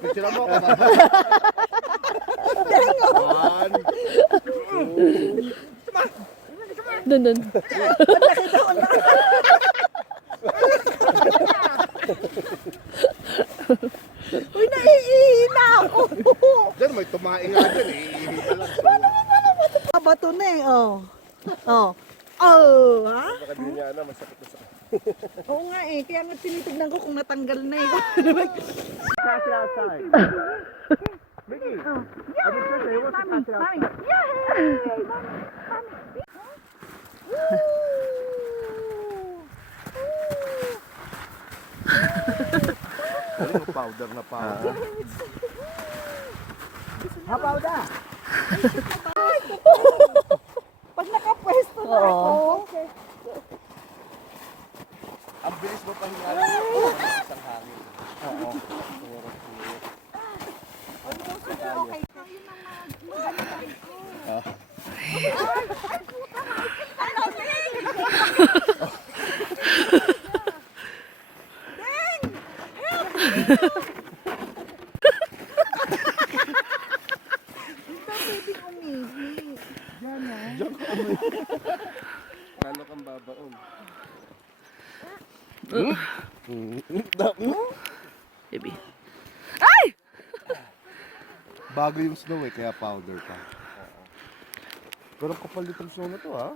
Picture mo ako. Dun. Uy, naiihina ako. Diyan may tumaing nga dyan eh. Iihita lang. Bato na eh, oh. Oh. Oh, ha? Baka di niya na, masakit na sakit. Oo nga eh, kaya nga tinitignan ko kung natanggal na eh. Kasi outside. Mickey, I was gonna say, what's the kasi outside? Yay! Ano powder na powder? Powder! Pag nakapwesto na ako. Ang bilis mo pahinga. Isang hangin. Oo. Diyan ka umay. Lalo kang babaon. Baby. Bago yung snow eh, kaya powder pa. Pero kapal nitong snow na to ha.